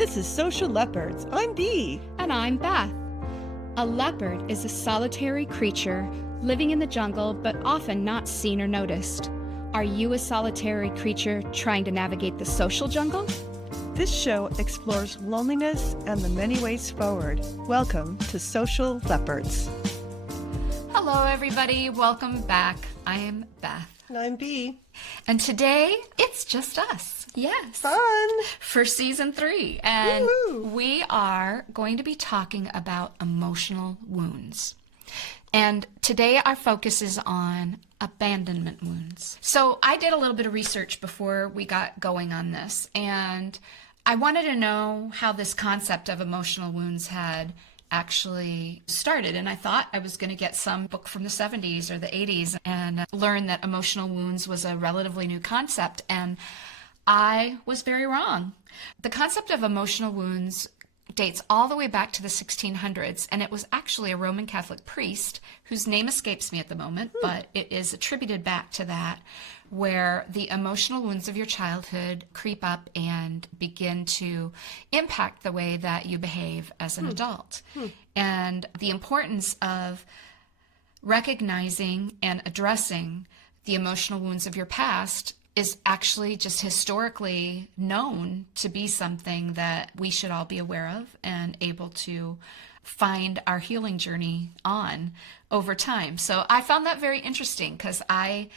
This is Social Leopards. I'm Bea. And I'm Beth. A leopard is a solitary creature living in the jungle but often not seen or noticed. Are you a solitary creature trying to navigate the social jungle? This show explores loneliness and the many ways forward. Welcome to Social Leopards. Hello, everybody. Welcome back. I am Beth. And I'm Bea. And today, it's just us. Yes. Fun! For season 3. And Woo-hoo. We are going to be talking about emotional wounds. And today our focus is on abandonment wounds. So I did a little bit of research before we got going on this. And I wanted to know how this concept of emotional wounds had actually started. And I thought I was going to get some book from the 70s or the 80s and learn that emotional wounds was a relatively new concept. And I was very wrong. The concept of emotional wounds dates all the way back to the 1600s, and it was actually a Roman Catholic priest whose name escapes me at the moment, but it is attributed back to that, where the emotional wounds of your childhood creep up and begin to impact the way that you behave as an adult. And the importance of recognizing and addressing the emotional wounds of your past is actually just historically known to be something that we should all be aware of and able to find our healing journey on over time. So I found that very interesting because I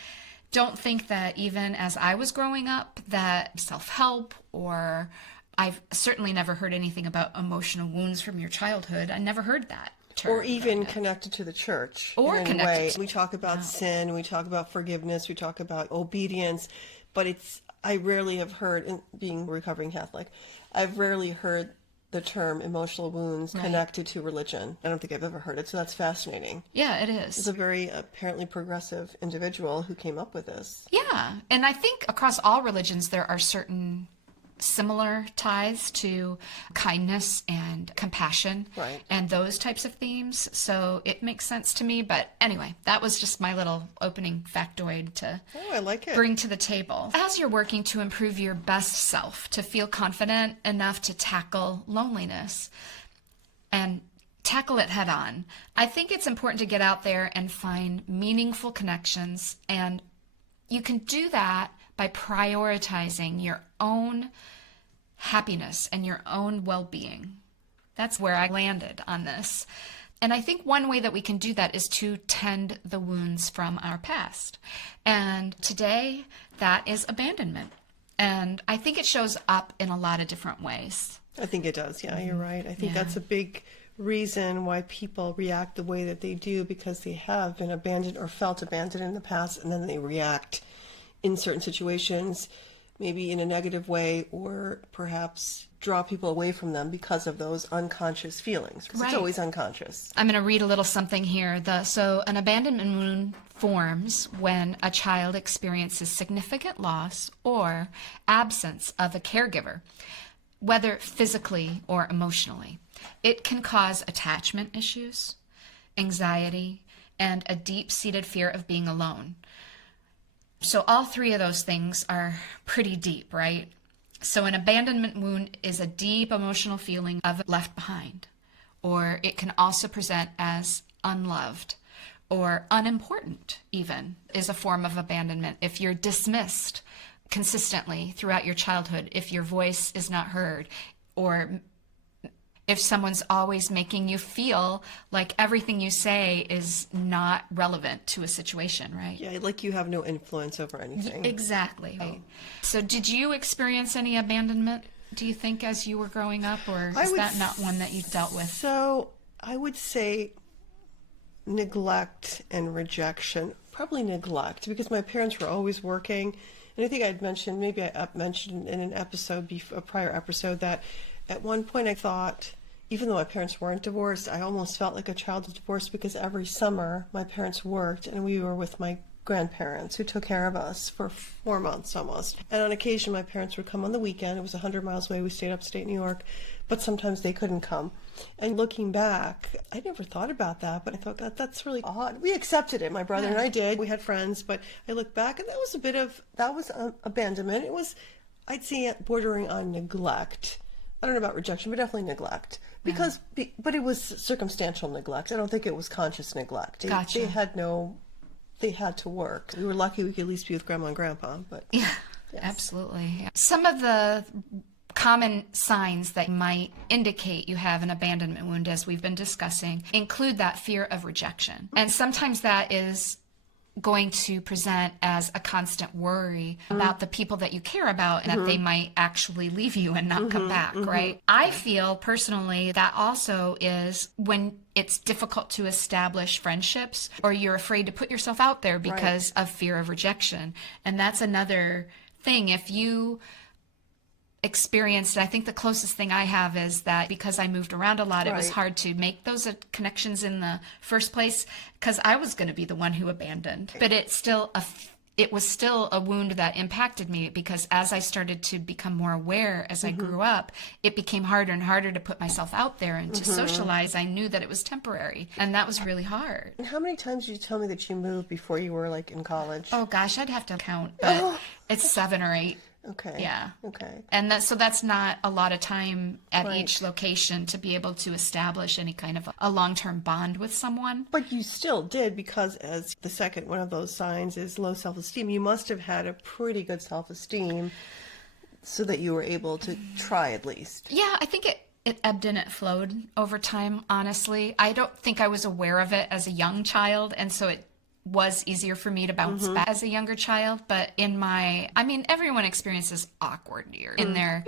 don't think that even as I was growing up that self-help, or I've certainly never heard anything about emotional wounds from your childhood. I never heard that term. Or even connected to the church. Or in connected a way. to- We talk about sin, we talk about forgiveness, we talk about obedience, but I rarely have heard, in being a recovering Catholic, I've rarely heard the term emotional wounds connected to religion. I don't think I've ever heard it, so that's fascinating. Yeah, it is. It's a very apparently progressive individual who came up with this. Yeah, and I think across all religions there are certain similar ties to kindness and compassion and those types of themes. So it makes sense to me. But anyway, that was just my little opening factoid to I like it. bring to the table. As you're working to improve your best self, to feel confident enough to tackle loneliness and tackle it head on, I think it's important to get out there and find meaningful connections. And you can do that by prioritizing your own happiness and your own well-being. That's where I landed on this. And I think one way that we can do that is to tend the wounds from our past. And today, that is abandonment. And I think it shows up in a lot of different ways. I think it does. Yeah, you're right. I think that's a big reason why people react the way that they do, because they have been abandoned or felt abandoned in the past, and then they react in certain situations, maybe in a negative way, or perhaps draw people away from them because of those unconscious feelings. Because it's always unconscious. I'm going to read a little something here. So an abandonment wound forms when a child experiences significant loss or absence of a caregiver, whether physically or emotionally. It can cause attachment issues, anxiety, and a deep-seated fear of being alone. So all three of those things are pretty deep, right? So an abandonment wound is a deep emotional feeling of left behind, or it can also present as unloved or unimportant, even, is a form of abandonment. If you're dismissed consistently throughout your childhood, if your voice is not heard, or if someone's always making you feel like everything you say is not relevant to a situation, right? Yeah, like you have no influence over anything. Exactly. Oh. So did you experience any abandonment, do you think, as you were growing up, or is that not one that you dealt with? So I would say neglect and rejection. Probably neglect, because my parents were always working. And I think I'd mentioned, maybe I mentioned in an episode, a prior episode, that at one point I thought, even though my parents weren't divorced, I almost felt like a child of divorce, because every summer my parents worked and we were with my grandparents who took care of us for 4 months almost. And on occasion my parents would come on the weekend. It was 100 miles away. We stayed upstate New York, but sometimes they couldn't come. And looking back, I never thought about that, but I thought that's really odd. We accepted it, my brother and I did. We had friends, but I look back and that was abandonment. It was, I'd say, bordering on neglect. I don't know about rejection, but definitely neglect. Because, but it was circumstantial neglect. I don't think it was conscious neglect. Gotcha. They had to work. We were lucky we could at least be with Grandma and Grandpa, but Yeah, yes. absolutely. Some of the common signs that might indicate you have an abandonment wound, as we've been discussing, include that fear of rejection. And sometimes that is going to present as a constant worry about the people that you care about and that they might actually leave you and not come back, right? I feel personally that also is when it's difficult to establish friendships, or you're afraid to put yourself out there because of fear of rejection. And that's another thing. If you experienced, I think the closest thing I have is that because I moved around a lot, it was hard to make those connections in the first place because I was going to be the one who abandoned. But it was still a wound that impacted me, because as I started to become more aware as I grew up, it became harder and harder to put myself out there and to socialize. I knew that it was temporary, and that was really hard. And how many times did you tell me that you moved before you were like in college? Oh gosh, I'd have to count, but it's 7 or 8. Okay. Yeah. Okay. And that's not a lot of time at each location to be able to establish any kind of a long-term bond with someone. But you still did, because as the second one of those signs is low self-esteem, you must have had a pretty good self-esteem so that you were able to try at least. Yeah, I think it ebbed and it flowed over time, honestly. I don't think I was aware of it as a young child, and so it was easier for me to bounce back as a younger child. But everyone experiences awkward years in their,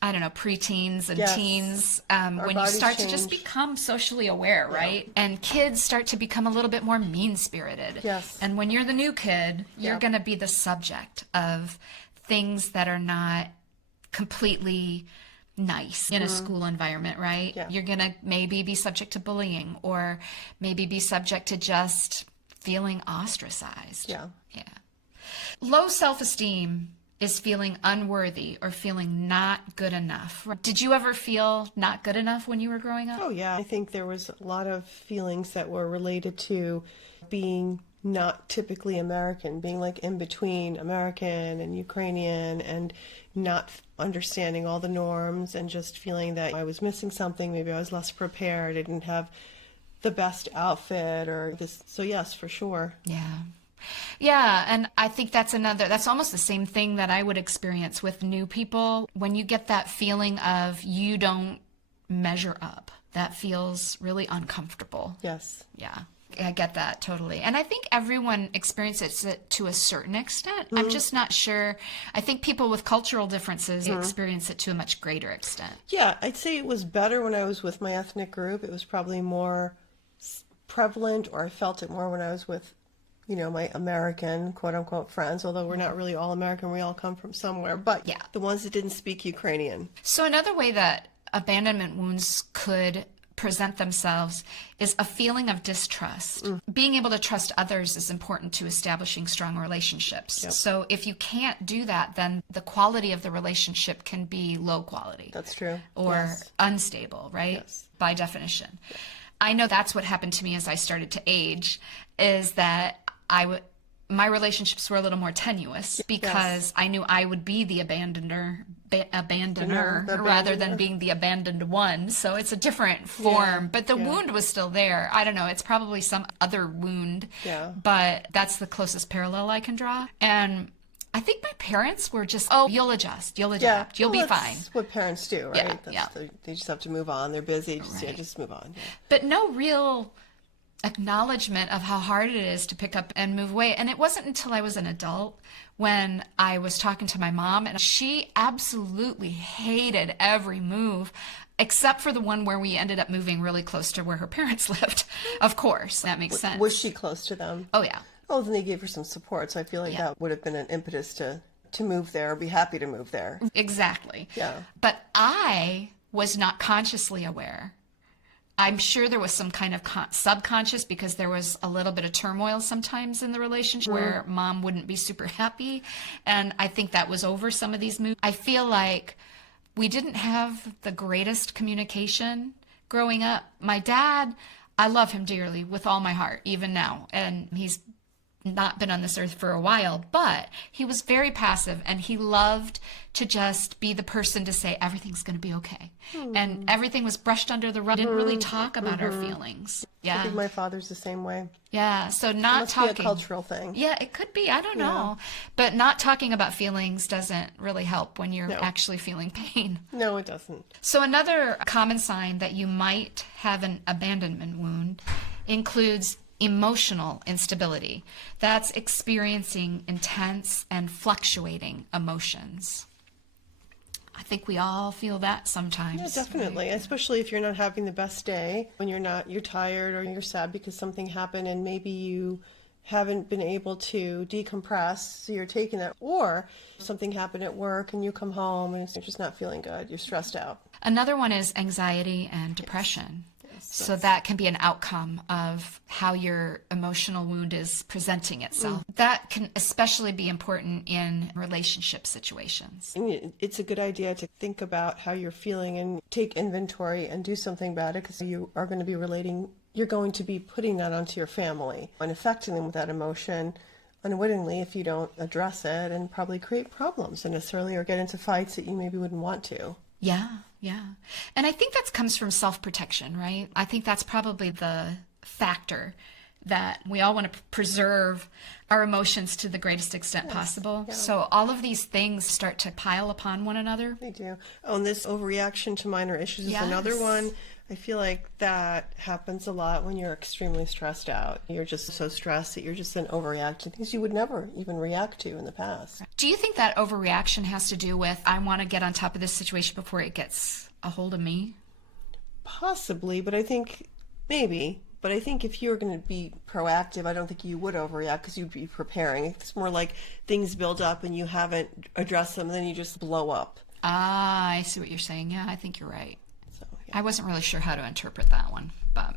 I don't know, preteens and teens, when you start to just become socially aware, right? And kids start to become a little bit more mean-spirited. Yes. And when you're the new kid, you're going to be the subject of things that are not completely nice in a school environment, right? Yeah. You're going to maybe be subject to bullying, or maybe be subject to just feeling ostracized. Yeah. Low self-esteem is feeling unworthy or feeling not good enough. Did you ever feel not good enough when you were growing up? Oh, yeah. I think there was a lot of feelings that were related to being not typically American, being like in between American and Ukrainian, and not understanding all the norms, and just feeling that I was missing something. Maybe I was less prepared. I didn't have the best outfit or this. So yes, for sure. Yeah, and I think that's almost the same thing that I would experience with new people. When you get that feeling of you don't measure up, that feels really uncomfortable. Yes. Yeah, I get that totally. And I think everyone experiences it to a certain extent. I'm just not sure. I think people with cultural differences experience it to a much greater extent. Yeah, I'd say it was better when I was with my ethnic group. It was probably more prevalent, or I felt it more when I was with, my American quote unquote friends, although we're not really all American. We all come from somewhere, but the ones that didn't speak Ukrainian. So another way that abandonment wounds could present themselves is a feeling of distrust. Being able to trust others is important to establishing strong relationships. Yep. So if you can't do that, then the quality of the relationship can be low quality. That's true. Or unstable, right? Yes. By definition. I know that's what happened to me as I started to age, is that my relationships were a little more tenuous, because I knew I would be the abandoner rather than being the abandoned one. So it's a different form, but the wound was still there. I don't know, it's probably some other wound, but that's the closest parallel I can draw. And I think my parents were just, you'll adjust, you'll adapt, you'll be fine. That's what parents do, right? Yeah. They just have to move on. They're busy. Just move on. Yeah. But no real acknowledgement of how hard it is to pick up and move away. And it wasn't until I was an adult when I was talking to my mom, and she absolutely hated every move, except for the one where we ended up moving really close to where her parents lived. Of course, that makes sense. Was she close to them? Oh, yeah. Oh, then they gave her some support. So I feel like that would have been an impetus to move there, or be happy to move there. Exactly. Yeah. But I was not consciously aware. I'm sure there was some kind of subconscious, because there was a little bit of turmoil sometimes in the relationship where mom wouldn't be super happy. And I think that was over some of these moves. I feel like we didn't have the greatest communication growing up. My dad, I love him dearly with all my heart, even now. And he's not been on this earth for a while, but he was very passive, and he loved to just be the person to say everything's going to be okay. And everything was brushed under the rug. Didn't really talk about our feelings. I Yeah. think my father's the same way. Yeah. So It not must talking. be a cultural thing. Yeah, it could be. I don't know. But not talking about feelings doesn't really help when you're actually feeling pain. No, it doesn't. So another common sign that you might have an abandonment wound includes emotional instability. That's experiencing intense and fluctuating emotions. I think we all feel that sometimes. Yeah, definitely. Right? Especially if you're not having the best day, when you're tired or you're sad because something happened and maybe you haven't been able to decompress, so you're taking that, or something happened at work and you come home and you're just not feeling good, you're stressed out. Another one is anxiety and depression. So that can be an outcome of how your emotional wound is presenting itself. That can especially be important in relationship situations. And it's a good idea to think about how you're feeling and take inventory and do something about it, because you are going to be you're going to be putting that onto your family and affecting them with that emotion unwittingly if you don't address it, and probably create problems unnecessarily or get into fights that you maybe wouldn't want to. Yeah. And I think that comes from self-protection, right? I think that's probably the factor that we all want to preserve our emotions to the greatest extent possible. Yeah. So all of these things start to pile upon one another. They do. Oh, and this overreaction to minor issues is another one. I feel like that happens a lot when you're extremely stressed out. You're just so stressed that you're just then overreacting things you would never even react to in the past. Do you think that overreaction has to do with, I want to get on top of this situation before it gets a hold of me? Possibly, but I think maybe. But I think if you're going to be proactive, I don't think you would overreact because you'd be preparing. It's more like things build up and you haven't addressed them, and then you just blow up. Ah, I see what you're saying. Yeah, I think you're right. So, I wasn't really sure how to interpret that one, but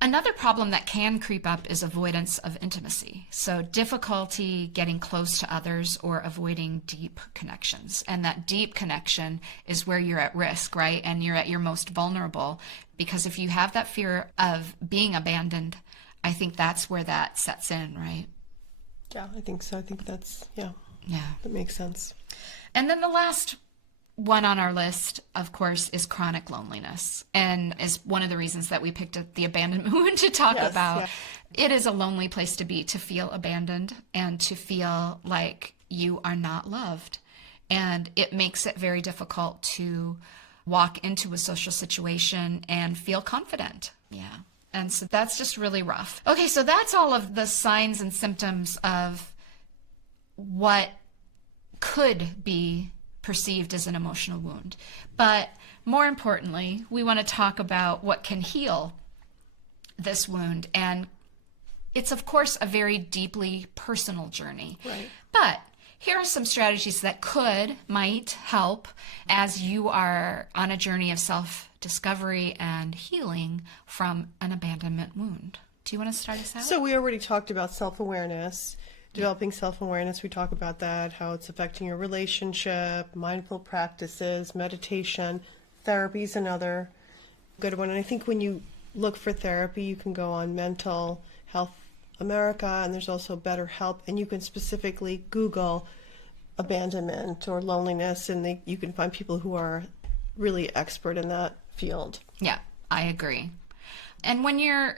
another problem that can creep up is avoidance of intimacy. So difficulty getting close to others or avoiding deep connections. And that deep connection is where you're at risk, right? And you're at your most vulnerable, because if you have that fear of being abandoned, I think that's where that sets in, right? Yeah, I think so. I think that's, that makes sense. And then the last one on our list, of course, is chronic loneliness, and is one of the reasons that we picked the abandonment wound to talk about. Yeah. It is a lonely place to be, to feel abandoned and to feel like you are not loved. And it makes it very difficult to walk into a social situation and feel confident. Yeah. And so that's just really rough. Okay, so that's all of the signs and symptoms of what could be perceived as an emotional wound. But more importantly, we want to talk about what can heal this wound. And it's, of course, a very deeply personal journey. Right. But here are some strategies that might help as you are on a journey of self-discovery and healing from an abandonment wound. Do you want to start us out? So we already talked about self-awareness. Developing self-awareness, we talk about that, how it's affecting your relationship, mindful practices, meditation, therapy is another good one. And I think when you look for therapy, you can go on Mental Health America, and there's also BetterHelp, and you can specifically Google abandonment or loneliness, and you can find people who are really expert in that field. Yeah, I agree. And when you're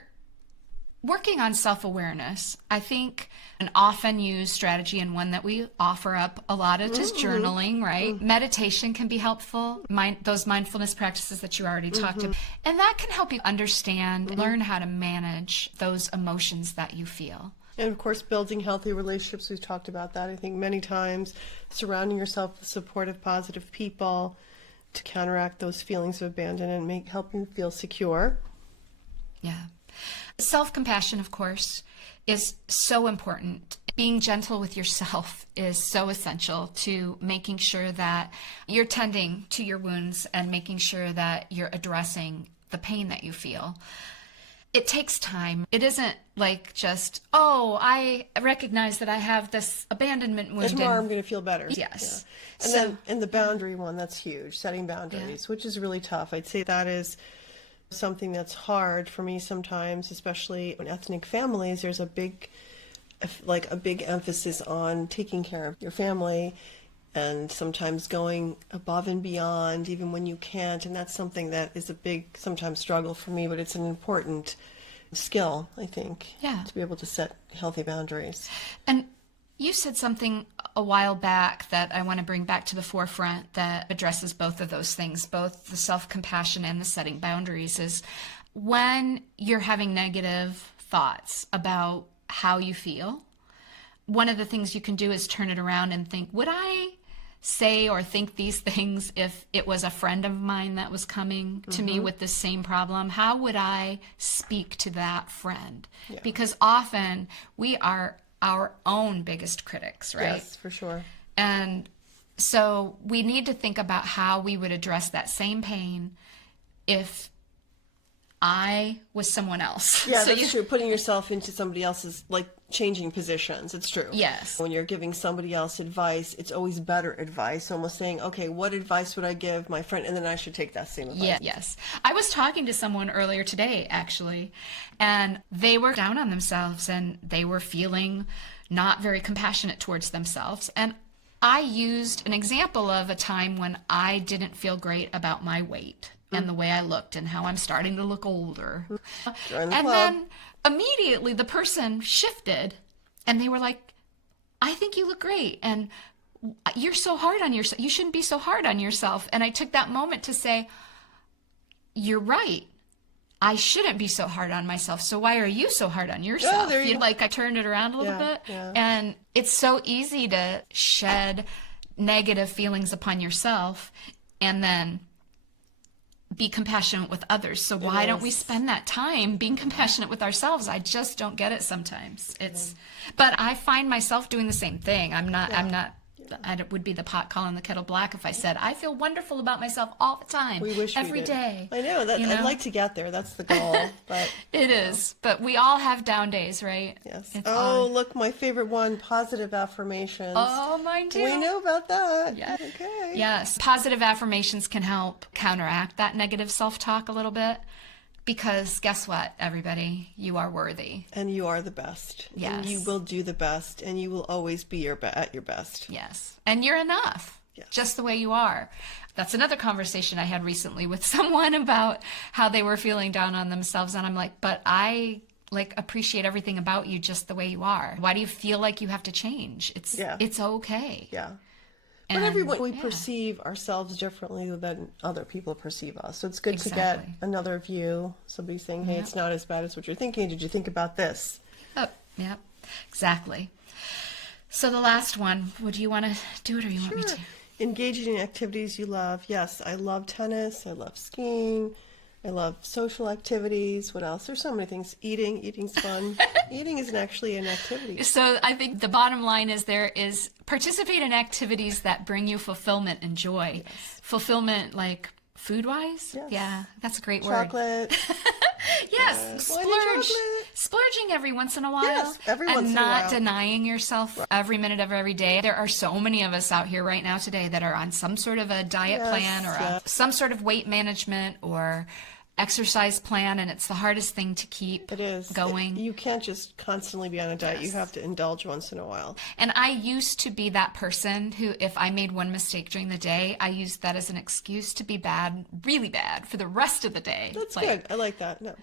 working on self-awareness, I think an often used strategy, and one that we offer up a lot of, is journaling, right? Meditation can be helpful. Those mindfulness practices that you already talked about. And that can help you understand, learn how to manage those emotions that you feel. And of course, building healthy relationships, we've talked about that, I think, many times. Surrounding yourself with supportive, positive people to counteract those feelings of abandonment and help you feel secure. Yeah. Self-compassion, of course, is so important. Being gentle with yourself is so essential to making sure that you're tending to your wounds and making sure that you're addressing the pain that you feel. It takes time. It isn't like just, I recognize that I have this abandonment wound. Tomorrow I'm going to feel better. Yes. Yeah. And the boundary one, that's huge, setting boundaries, which is really tough. I'd say that is something that's hard for me sometimes, especially in ethnic families. There's a big like a big emphasis on taking care of your family and sometimes going above and beyond even when you can't. And that's something that is a big, sometimes struggle for me, but it's an important skill, I think, to be able to set healthy boundaries. And you said something a while back that I want to bring back to the forefront that addresses both of those things, both the self-compassion and the setting boundaries, is when you're having negative thoughts about how you feel, one of the things you can do is turn it around and think, would I say or think these things if it was a friend of mine that was coming to me with the same problem? How would I speak to that friend? Yeah. Because often we are our own biggest critics, right? Yes, for sure. And so we need to think about how we would address that same pain if I was someone else. Yeah, so that's true. Putting yourself into somebody else's, like changing positions. It's true. Yes. When you're giving somebody else advice, it's always better advice. Almost saying, okay, what advice would I give my friend? And then I should take that same advice. Yeah, yes. I was talking to someone earlier today, actually, and they were down on themselves and they were feeling not very compassionate towards themselves. And I used an example of a time when I didn't feel great about my weight and the way I looked and how I'm starting to look older. Join the and club. then immediately the person shifted and they were like, I think you look great and you're so hard on yourself. You shouldn't be so hard on yourself. And I took that moment to say, you're right. I shouldn't be so hard on myself. So why are you so hard on yourself? There you go. Like I turned it around a little bit. Yeah. And it's so easy to shed negative feelings upon yourself and then be compassionate with others. So why don't we spend that time being compassionate with ourselves? I just don't get it sometimes. But I find myself doing the same thing. I would be the pot calling the kettle black if I said, I feel wonderful about myself all the time. We wish every we did. day. I know that. I'd like to get there. That's the goal. But it is. But we all have down days, right? Yes. Look, my favorite one, positive affirmations. Oh, mine too. We know about that. Yes. Okay. Yes. Positive affirmations can help counteract that negative self-talk a little bit. Because guess what, everybody? You are worthy. And you are the best. Yes. And you will do the best. And you will always be at your best. Yes. And you're enough. Yes. Just the way you are. That's another conversation I had recently with someone about how they were feeling down on themselves. And I'm like, but I appreciate everything about you just the way you are. Why do you feel like you have to change? It's okay. Yeah. But everyone, we perceive ourselves differently than other people perceive us. So it's good to get another view. Somebody saying, hey, it's not as bad as what you're thinking. Did you think about this? Oh, yeah, exactly. So the last one, would you want to do it or you want me to? Engaging in activities you love. Yes, I love tennis. I love skiing. I love social activities. What else? There's so many things. Eating's fun. Eating isn't actually an activity. So I think the bottom line is participate in activities that bring you fulfillment and joy. Yes. Fulfillment, like food-wise? Yes. Yeah, that's a great Chocolate. word. Yes, splurging every once in a while. Yes, every once in a while. And not denying yourself every minute of every day. There are so many of us out here right now today that are on some sort of a diet plan or some sort of weight management or exercise plan, and it's the hardest thing to keep going. You can't just constantly be on a diet. You have to indulge once in a while. And I used to be that person who, if I made one mistake during the day, I used that as an excuse to be bad, really bad, for the rest of the day. That's good. I like that. No.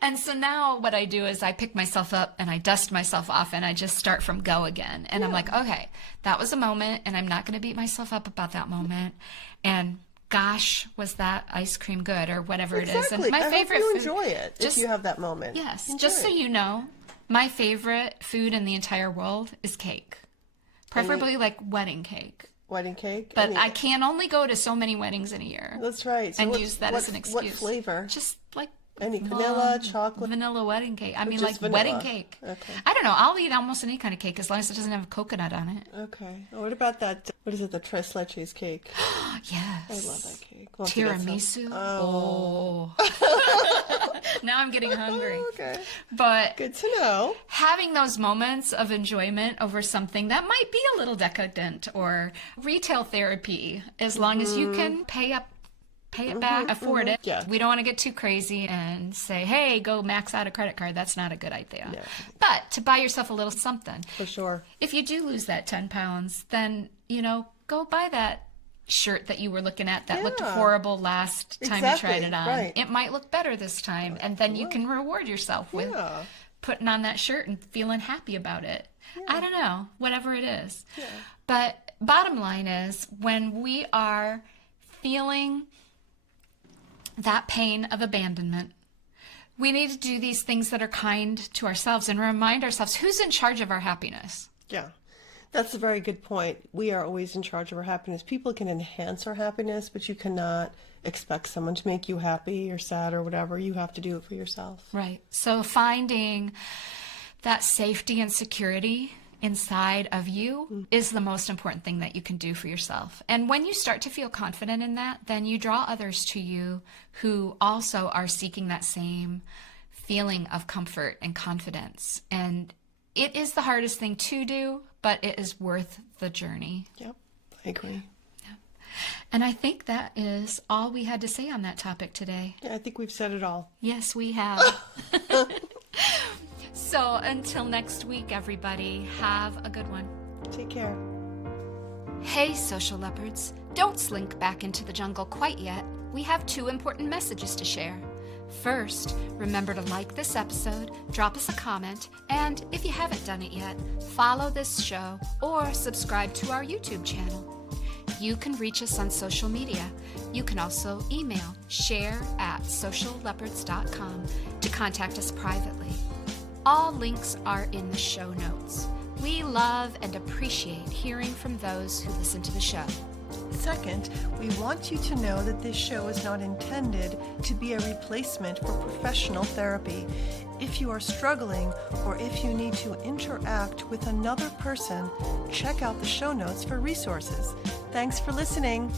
And so now what I do is I pick myself up and I dust myself off and I just start from go again. And I'm like, okay, that was a moment and I'm not going to beat myself up about that moment. And gosh, was that ice cream good or whatever it is. And my favorite hope you food, enjoy it if you have that moment. Yes. Just so you know, my favorite food in the entire world is cake. Preferably like wedding cake. Wedding cake? But I can only go to so many weddings in a year. That's right. So and use that as an excuse. What flavor? Just like any vanilla, chocolate? Vanilla wedding cake. I mean, like vanilla. wedding cake. Okay. I don't know. I'll eat almost any kind of cake as long as it doesn't have a coconut on it. Okay. What about that, what is it, the tres leches cake? Yes. I love that cake. Tiramisu? Oh. Now I'm getting hungry. Okay. But good to know. Having those moments of enjoyment over something that might be a little decadent or retail therapy, as long as you can pay pay it back, afford it. Yeah. We don't want to get too crazy and say, hey, go max out a credit card. That's not a good idea. No. But to buy yourself a little something. For sure. If you do lose that 10 pounds, then, go buy that shirt that you were looking at that looked horrible last time you tried it on. Right. It might look better this time. And then you can reward yourself with putting on that shirt and feeling happy about it. I don't know, whatever it is. Yeah. But bottom line is, when we are feeling that pain of abandonment, we need to do these things that are kind to ourselves and remind ourselves who's in charge of our happiness. Yeah. That's a very good point. We are always in charge of our happiness. People can enhance our happiness, but you cannot expect someone to make you happy or sad or whatever. You have to do it for yourself. Right. So finding that safety and security inside of you is the most important thing that you can do for yourself. And when you start to feel confident in that, then you draw others to you who also are seeking that same feeling of comfort and confidence. And it is the hardest thing to do, but it is worth the journey. Yep, I agree. Yeah. And I think that is all we had to say on that topic today. Yeah, I think we've said it all. Yes, we have. So until next week, everybody, have a good one. Take care. Hey, social leopards, don't slink back into the jungle quite yet. We have 2 important messages to share. First, remember to like this episode, drop us a comment, and if you haven't done it yet, follow this show or subscribe to our YouTube channel. You can reach us on social media. You can also email share@socialleopards.com to contact us privately. All links are in the show notes. We love and appreciate hearing from those who listen to the show. Second, we want you to know that this show is not intended to be a replacement for professional therapy. If you are struggling or if you need to interact with another person, check out the show notes for resources. Thanks for listening.